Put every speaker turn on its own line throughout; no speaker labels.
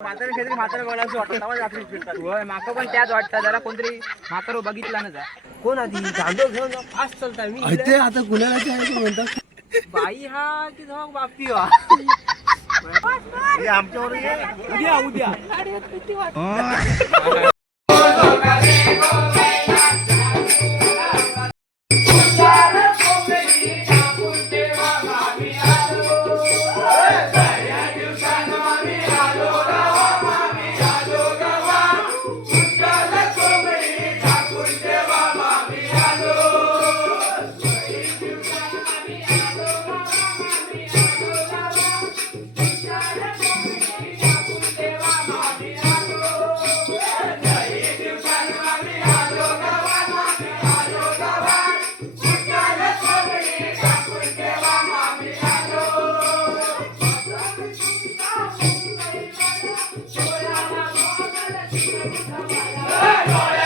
म्हातारे शेतकरी म्हातारे वाटतं रात्री फिरतात.
होय माका पण त्याच वाटतं जरा कोणतरी म्हातारो बघितला ना जा.
कोण आधी? दांडो घेऊन फास्ट चालताय मी
ते आता गुन्ह्याचे आहे तो म्हणतात?
बाई हा की जाऊ बापी हा
आमच्यावर ये.
उद्या उद्या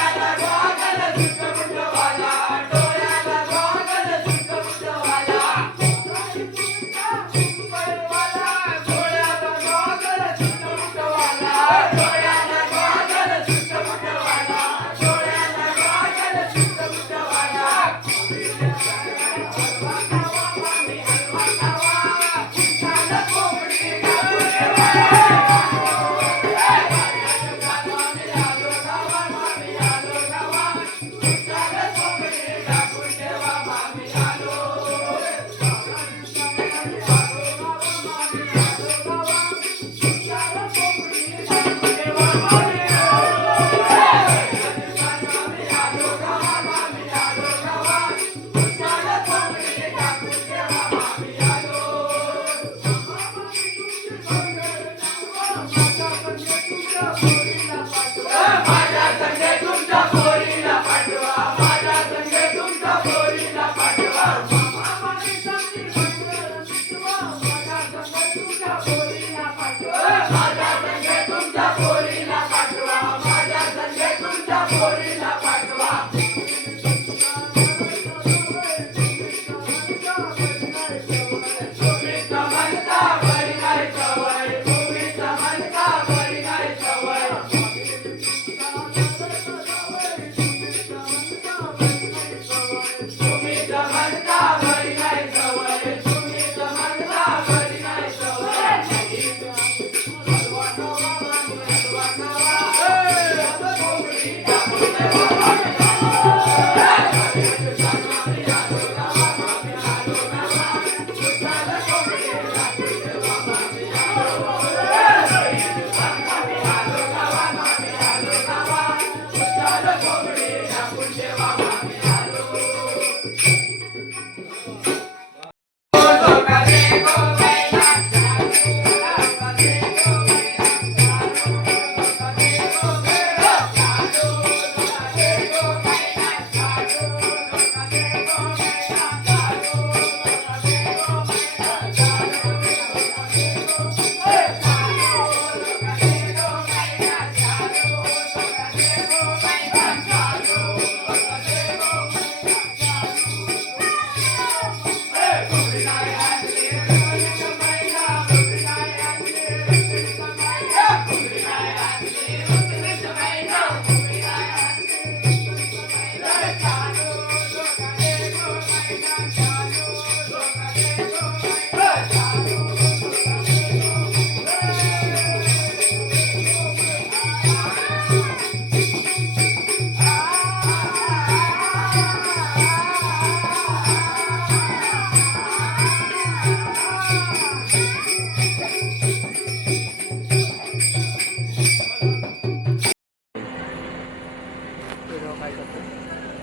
ह्यो Yeah.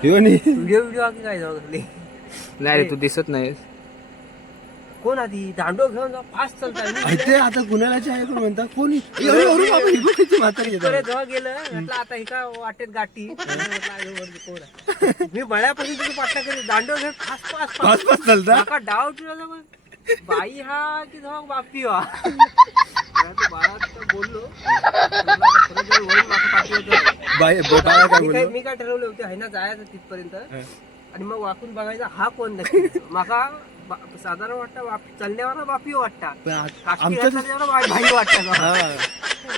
व्हिडिओ व्हिडिओ आधी काय जाऊ
नाही रे तू दिसत नाही
कोण आधी? दांडो घेऊन फास्ट चालताय. मी
ते आता गुन्ह्याचे आहे तो म्हणतात कोणी? अरे अरे बाबा, ही बघ किती म्हातारी.
जेव्हा गेलं म्हटलं आता ही का वाटेत गाठी? म्हटलं आहे वरती कोण आहे. मी बळ्यापासून तुझी पाठला केली दांडो घेऊन फास्ट फास्ट
पाच
फास्ट
पाच चालता?
डाव ठेवला मग. बाई हा की जाऊ बापी हा? खरं.
बाय बाळा काय
मी काय
बोललो?
मी काय ठरवले होते आहे ना जायचं तिथपर्यंत. आणि मग वाकून बघायचा हा कोण नक्की? माका बा- साधारण वाटतं बाप चालण्यावर बापी वाटता
पण आ-
चालण्यावर भाई वाटतं
हा.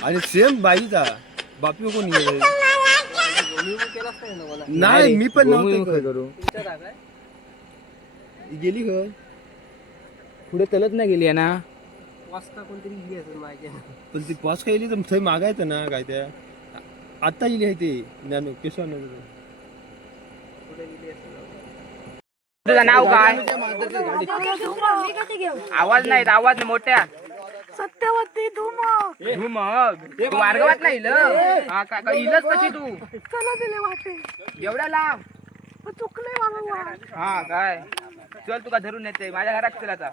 आणि सेम बाईचा. बापी कोणी आहे?
गोमी केलाच नाही ना मला
नाही मी पण नव्हतो
करू?
आहे?
गेली खय
पुढे चलत नाही गेली आहे ना?
वाजता कोणतरी गेली असेल माझ्या.
पण ती पॉस खायली तर थंय मागायचं ना काय त्या. आता गेली आहे ते ज्ञान केशव
कुठे गेली असेल
तुझं नाव काय? आवाज नाही आवाज नाही मोठ्या.
सत्यवती धूम
तू मग तू मार्गवात नाही इल? हा का का इलच कशी तू?
चला दिले वाटे.
एवढ्या लांब?
मग चुकले मला वाट.
हा काय? चल तुका धरून येते? माझ्या घरात चल आता.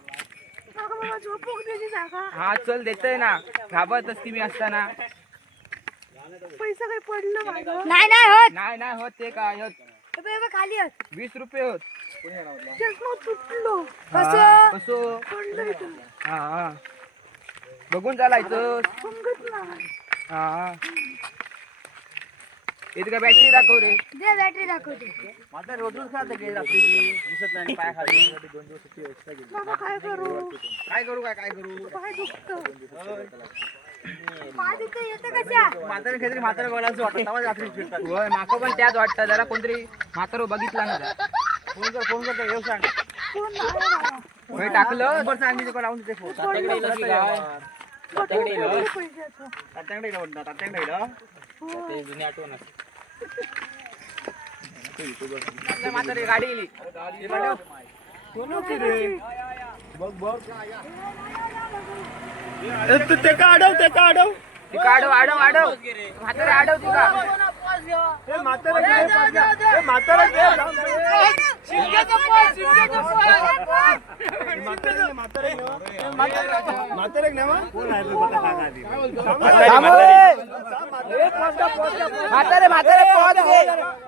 झोपूक द्यायची जागा
हा चल देतोय ना. घाबरत असती मी असताना.
पैसा काही पडलं माझं नाही नाही होत.
नाही नाही होत ते काय होत.
खाली
वीस रुपये होत.
चष्मा तुटलो.
हा, कसो
पडलं इथं.
हा हा. बघून चालायचं.
समजत नाही.
हा हा. इथे बॅटरी दाखव रे.
दे बॅटरी दाखवते
माझा रोजच खात गेली रात्री दिसत नाही पाय खाली. दोन दिवस सुट्टी extra गेली.
बाबा काय करू?
काय करू काय काय करू?
पाय दुखत. पाय दुखत येतं कशा?
म्हातारे काहीतरी म्हातारे बोलायचं वाटत. तेव्हा रात्री फिरतात.
होय माका पण त्याच वाटतं. जरा कोणतरी म्हातारो बघितला ना जरा.
फोन कर फोन कर येऊ सांग.
कोण नाही बाबा.
होय टाकलं?
नंबर सांग मी तुला लावून देते फोन.
तात्याकडे इलं की काय?
तात्याकडे इलं. पैशाचं
तात्याकडे इलं म्हणतात तात्याकडे इलं
ते जुनी आठवण असते. आपल्या म्हातारी गाडी इली
ते का अडव ते का अडव
ती आडव आडव म्हातारी आडव ती का
म्हातारे
म्हातारे म्हातारे पॉज घे.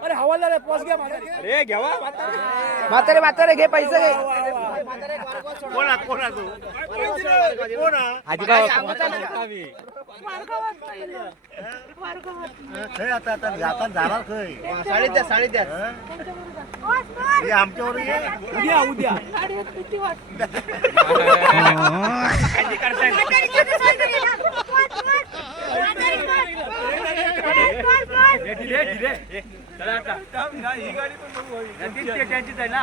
अरे हवाला पॉस घ्या अरे घ्यावा.
म्हातारे म्हातारे घे पैसे घे.
कोणा कोणा तू? कोणा
आधी काय.
खय आता आता जातात जाणार खय साडे द्या. आमच्यावर ये
उद्या उद्या.
काळजी करताय.
धीरे चला आता त्यांचीच आहे ना.